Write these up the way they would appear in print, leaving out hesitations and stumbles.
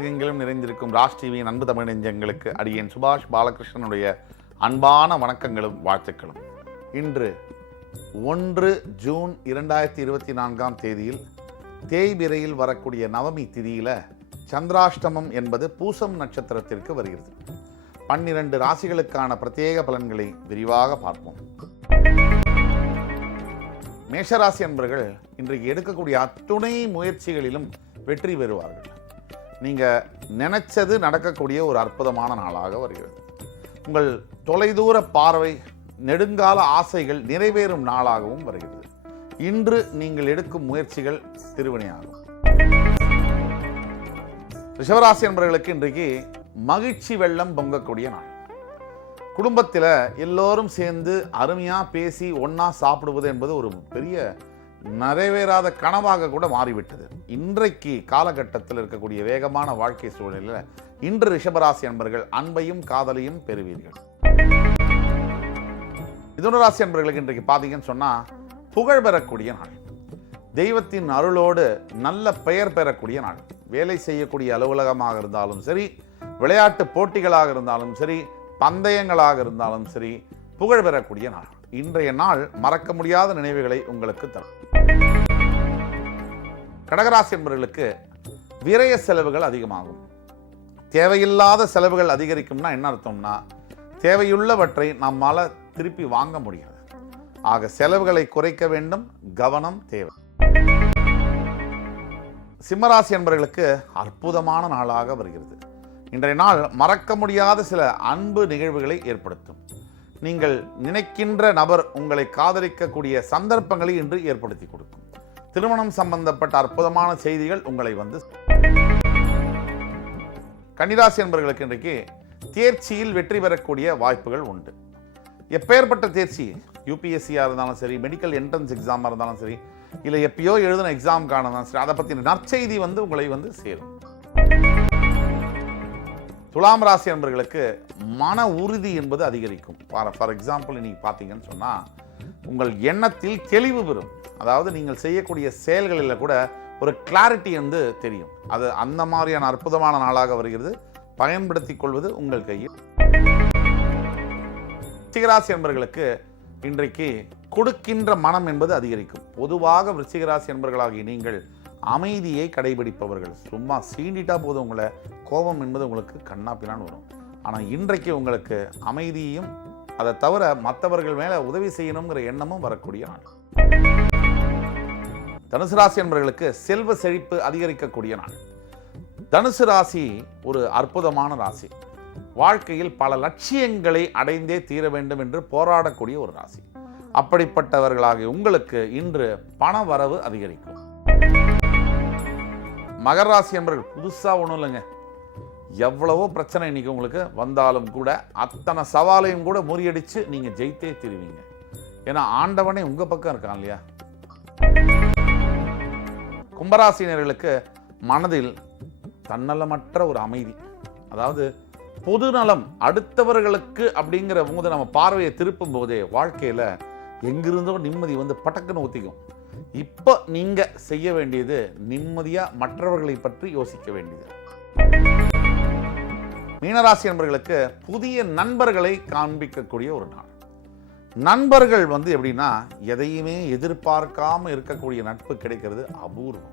உலகெங்கிலும் நிறைந்திருக்கும் ராஜ் டிவியின் அன்பு தமிழ் நெஞ்சங்களுக்கு அடியேன் சுபாஷ் பாலகிருஷ்ணனுடைய அன்பான வணக்கங்களும் வாழ்த்துக்களும். இன்று 1 ஜூன் 2024 தேதியில் தேய்பிரையில் வரக்கூடிய நவமி திதியில் சந்திராஷ்டமம் என்பது பூசம் நட்சத்திரத்திற்கு வருகிறது. 12 ராசிகளுக்கான பிரத்யேக பலன்களை விரிவாக பார்ப்போம். மேஷராசி அன்பர்கள் இன்றைக்கு எடுக்கக்கூடிய அத்துணை முயற்சிகளிலும் வெற்றி பெறுவார்கள். நீங்கள் நினைச்சது நடக்கக்கூடிய ஒரு அற்புதமான நாளாக வருகிறது. உங்கள் தொலைதூர பார்வை, நெடுங்கால ஆசைகள் நிறைவேறும் நாளாகவும் வருகிறது. இன்று நீங்கள் எடுக்கும் முயற்சிகள் திருவினையாகும். ரிஷபராசி அன்பர்களுக்கு இன்றைக்கு மகிழ்ச்சி வெள்ளம் பொங்கக்கூடிய நாள். குடும்பத்தில் எல்லோரும் சேர்ந்து அருமையாக பேசி ஒன்றா சாப்பிடுவது என்பது ஒரு பெரிய நிறைவேறாத கனவாக கூட மாறிவிட்டது. இன்றைக்கு காலகட்டத்தில் இருக்கக்கூடிய வேகமான வாழ்க்கை சூழலில் இன்று ரிஷபராசி அன்பர்கள் அன்பையும் காதலையும் பெறுவீர்கள். மிதுன ராசி அன்பர்களுக்கு இன்றைக்கு பார்த்தீங்கன்னு சொன்னால் புகழ் பெறக்கூடிய நாள். தெய்வத்தின் அருளோடு நல்ல பெயர் பெறக்கூடிய நாள். வேலை செய்யக்கூடிய அலுவலகமாக இருந்தாலும் சரி, விளையாட்டு போட்டிகளாக இருந்தாலும் சரி, பந்தயங்களாக இருந்தாலும் சரி, புகழ் பெறக்கூடிய நாள். இன்றைய நாள் மறக்க முடியாத நினைவுகளை உங்களுக்கு தரும். கடகராசி என்பவர்களுக்கு விரய செலவுகள் அதிகமாகும். தேவையில்லாத செலவுகள் அதிகரிக்கும்னா என்ன அர்த்தம்னா, தேவையுள்ளவற்றை நம்மால் திருப்பி வாங்க முடியாது. ஆக செலவுகளை குறைக்க வேண்டும், கவனம் தேவை. சிம்மராசி என்பவர்களுக்கு அற்புதமான நாளாக வருகிறது. இன்றைய நாள் மறக்க முடியாத சில அன்பு நிகழ்வுகளை ஏற்படுத்தும். நீங்கள் நினைக்கின்ற நபர் உங்களை காதலிக்கக்கூடிய சந்தர்ப்பங்களை இன்று ஏற்படுத்தி கொடுக்கும். திருமணம் சம்பந்தப்பட்ட அற்புதமான செய்திகள் உங்களை வந்து. கன்னிராசி என்பவர்களுக்கு இன்றைக்கு தேர்ச்சியில் வெற்றி பெறக்கூடிய வாய்ப்புகள் உண்டு. எப்பேற்பட்ட தேர்ச்சி, யூபிஎஸ்சியாக இருந்தாலும் சரி, மெடிக்கல் என்ட்ரன்ஸ் எக்ஸாமாக இருந்தாலும் சரி, இல்லை எப்பயோ எழுதின எக்ஸாமுக்கான இருந்தாலும் சரி, அதை பற்றின நற்செய்தி வந்து உங்களை வந்து சேரும். துலாம் ராசி என்பவர்களுக்கு மன உறுதி என்பது அதிகரிக்கும். ஃபார் எக்ஸாம்பிள் இன்னைக்கு பார்த்தீங்கன்னு சொன்னால் உங்கள் எண்ணத்தில் தெளிவு பெறும். அதாவது நீங்கள் செய்யக்கூடிய செயல்களில் கூட ஒரு கிளாரிட்டி வந்து தெரியும். அது அந்த மாதிரியான அற்புதமான நாளாக வருகிறது. பயன்படுத்திக் கொள்வது உங்கள் கையில். விருச்சிகராசி என்பவர்களுக்கு இன்றைக்கு கொடுக்கின்ற மனம் என்பது அதிகரிக்கும். பொதுவாக விருச்சிகராசி என்பவர்களாகி நீங்கள் அமைதியை கடைபிடிப்பவர்கள். சும்மா சீண்டிட்டா போதும், உங்களை கோபம் என்பது உங்களுக்கு கண்ணாப்பினான்னு வரும். ஆனால் இன்றைக்கு உங்களுக்கு அமைதியும், அதை தவிர மற்றவர்கள் மேலே உதவி செய்யணுங்கிற எண்ணமும் வரக்கூடிய நாள். தனுசு ராசி என்பவர்களுக்கு செல்வ செழிப்பு அதிகரிக்கக்கூடிய நாள். தனுசு ராசி ஒரு அற்புதமான ராசி. வாழ்க்கையில் பல லட்சியங்களை அடைந்தே தீர வேண்டும் என்று போராடக்கூடிய ஒரு ராசி. அப்படிப்பட்டவர்களாகிய உங்களுக்கு இன்று பண வரவு அதிகரிக்கும். மகர ராசி என்பவர்கள் புதுசாக ஒன்றும் இல்லைங்க, எவ்வளவோ பிரச்சனை இன்னைக்கு உங்களுக்கு வந்தாலும் கூட அத்தனை சவாலையும் கூட முறியடிச்சு நீங்கள் ஜெயித்தே தீருவீங்க. ஏன்னா ஆண்டவனே உங்கள் பக்கம் இருக்கான் இல்லையா. கும்பராசினியர்களுக்கு மனதில் தன்னலமற்ற ஒரு அமைதி, அதாவது பொதுநலம், அடுத்தவர்களுக்கு அப்படிங்கிற போது நம்ம பார்வையை திருப்பும் போதே வாழ்க்கையில் எங்கிருந்தோ நிம்மதி வந்து பட்டக்குன்னு ஊற்றிக்கும். இப்போ நீங்க செய்ய வேண்டியது நிம்மதியா மற்றவர்களை பற்றி யோசிக்க வேண்டியது. மீனராசி என்பவர்களுக்கு புதிய நண்பர்களை காண்பிக்கக்கூடிய ஒரு நாள். நண்பர்கள் வந்து எப்படின்னா, எதையுமே எதிர்பார்க்காம இருக்கக்கூடிய நட்பு கிடைக்கிறது அபூர்வம்.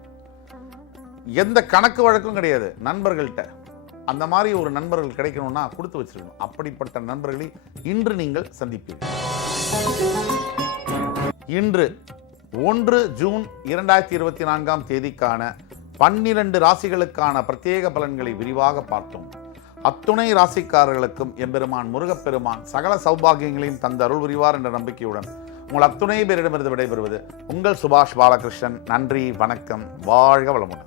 எந்த கணக்கு வழக்கும் கிடையாது நண்பர்கள்ட்ட. அந்த மாதிரி ஒரு நண்பர்கள் கிடைக்கணும்னா கொடுத்து வச்சிருக்கணும். அப்படிப்பட்ட நண்பர்களை இன்று நீங்கள் சந்திப்பீர்கள். இன்று 1 ஜூன் 2024 தேதிக்கான 12 ராசிகளுக்கான பிரத்யேக பலன்களை விரிவாக பார்த்தோம். அத்துணை ராசிக்காரர்களுக்கும் எம்பெருமான் முருகப்பெருமான் சகல சௌபாகியங்களையும் தந்த அருள் புரிவார் என்ற நம்பிக்கையுடன் உங்கள் அத்துணை பேரிடமிருந்து விடைபெறுவது உங்கள் சுபாஷ் பாலகிருஷ்ணன். நன்றி, வணக்கம், வாழ்க வளமுடன்.